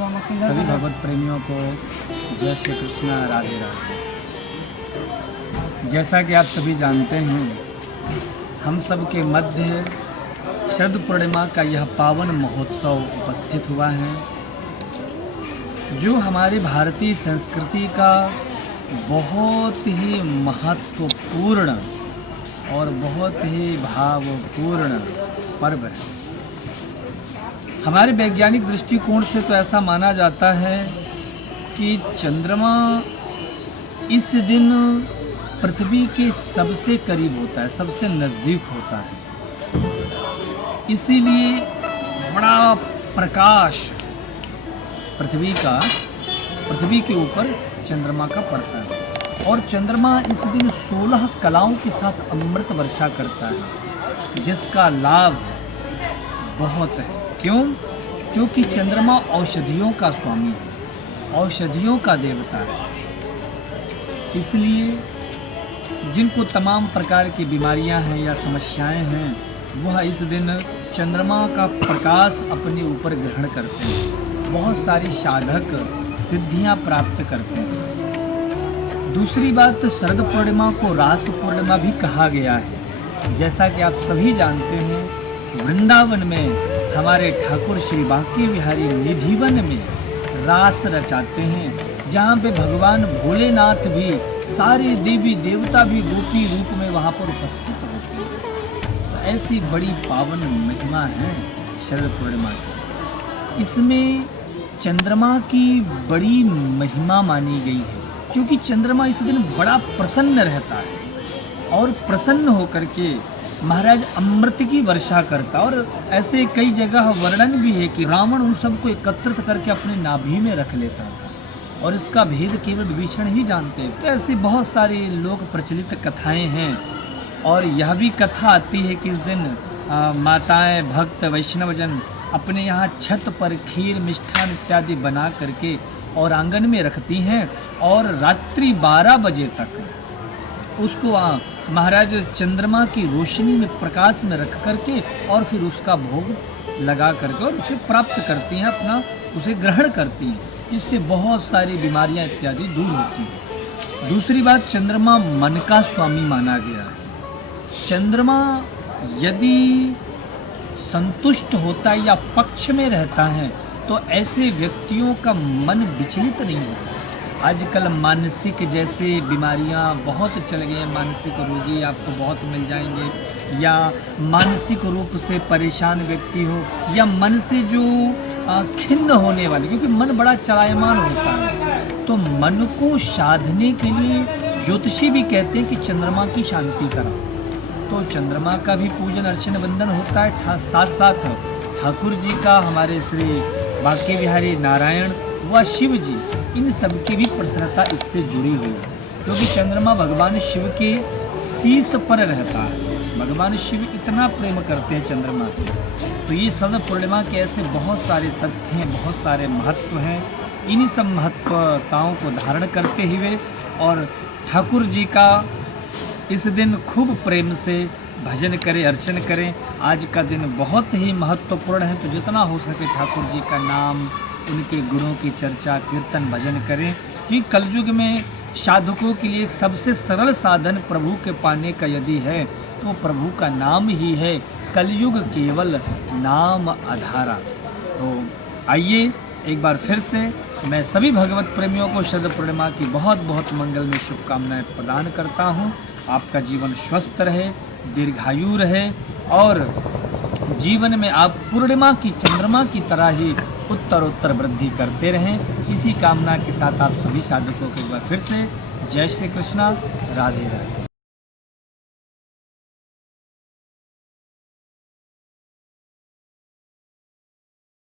सभी भगवत प्रेमियों को जय श्री कृष्ण, राधे राधे। जैसा कि आप सभी जानते हैं, हम सब के मध्य शरद पूर्णिमा का यह पावन महोत्सव उपस्थित हुआ है, जो हमारी भारतीय संस्कृति का बहुत ही महत्वपूर्ण और बहुत ही भावपूर्ण पर्व है। हमारे वैज्ञानिक दृष्टिकोण से तो ऐसा माना जाता है कि चंद्रमा इस दिन पृथ्वी के सबसे करीब होता है, सबसे नज़दीक होता है। इसीलिए बड़ा प्रकाश पृथ्वी के ऊपर चंद्रमा का पड़ता है, और चंद्रमा इस दिन 16 कलाओं के साथ अमृत वर्षा करता है, जिसका लाभ बहुत है। क्यों? क्योंकि चंद्रमा औषधियों का स्वामी है, औषधियों का देवता है। इसलिए जिनको तमाम प्रकार की बीमारियां हैं या समस्याएं हैं, वह इस दिन चंद्रमा का प्रकाश अपने ऊपर ग्रहण करते हैं। बहुत सारी साधक सिद्धियां प्राप्त करते हैं। दूसरी बात, शरद पूर्णिमा को रास पूर्णिमा भी कहा गया है। जैसा कि आप सभी जानते हैं, वृंदावन में हमारे ठाकुर श्री बांके बिहारी निधिवन में रास रचाते हैं, जहाँ पे भगवान भोलेनाथ भी, सारे देवी देवता भी गोपी रूप में वहाँ पर उपस्थित होते हैं। तो ऐसी बड़ी पावन महिमा है शरद पूर्णिमा की। इसमें चंद्रमा की बड़ी महिमा मानी गई है, क्योंकि चंद्रमा इस दिन बड़ा प्रसन्न रहता है, और प्रसन्न होकर के महाराज अमृत की वर्षा करता। और ऐसे कई जगह वर्णन भी है कि रावण उन सबको एकत्रित करके अपने नाभि में रख लेता था, और इसका भेद केवल विभीषण ही जानते हैं। तो ऐसी बहुत सारी लोक प्रचलित कथाएं हैं, और यह भी कथा आती है कि इस दिन माताएं, भक्त, वैष्णवजन अपने यहाँ छत पर खीर, मिष्ठान इत्यादि बना करके और आंगन में रखती हैं, और रात्रि 12 बजे तक उसको महाराज चंद्रमा की रोशनी में, प्रकाश में रख करके, और फिर उसका भोग लगा करके और उसे प्राप्त करती हैं, अपना उसे ग्रहण करती हैं। इससे बहुत सारी बीमारियां इत्यादि दूर होती हैं। दूसरी बात, चंद्रमा मन का स्वामी माना गया है। चंद्रमा यदि संतुष्ट होता है या पक्ष में रहता है, तो ऐसे व्यक्तियों का मन विचलित नहीं होता। आजकल मानसिक जैसे बीमारियां बहुत चल गई हैं, मानसिक रोगी आपको बहुत मिल जाएंगे, या मानसिक रूप से परेशान व्यक्ति हो, या मन से जो खिन्न होने वाले, क्योंकि मन बड़ा चलायमान होता है। तो मन को साधने के लिए ज्योतिषी भी कहते हैं कि चंद्रमा की शांति करा। तो चंद्रमा का भी पूजन अर्चन वंदन होता है, साथ साथ ठाकुर जी का, हमारे श्री बांके बिहारी नारायण व शिव जी, इन सब की भी प्रसन्नता इससे जुड़ी हुई है, क्योंकि चंद्रमा भगवान शिव के शीश पर रहता है। भगवान शिव इतना प्रेम करते हैं चंद्रमा से। तो ये शरद पूर्णिमा के ऐसे बहुत सारे तथ्य हैं, बहुत सारे महत्व हैं। इन्हीं सब महत्वताओं को धारण करते हुए और ठाकुर जी का इस दिन खूब प्रेम से भजन करें, अर्चन करें। आज का दिन बहुत ही महत्वपूर्ण है, तो जितना हो सके ठाकुर जी का नाम, उनके गुणों की चर्चा, कीर्तन, भजन करें। कि कलयुग में साधकों के लिए सबसे सरल साधन प्रभु के पाने का यदि है, तो प्रभु का नाम ही है। कलयुग केवल नाम आधारा। तो आइए एक बार फिर से मैं सभी भगवत प्रेमियों को शरद पूर्णिमा की बहुत बहुत मंगलमय शुभकामनाएं प्रदान करता हूं। आपका जीवन स्वस्थ रहे, दीर्घायु रहे, और जीवन में आप पूर्णिमा की, चंद्रमा की तरह ही उत्तरोत्तर वृद्धि करते रहें। इसी कामना के साथ आप सभी साधकों को एक बार फिर से जय श्री कृष्णा, राधे राधे।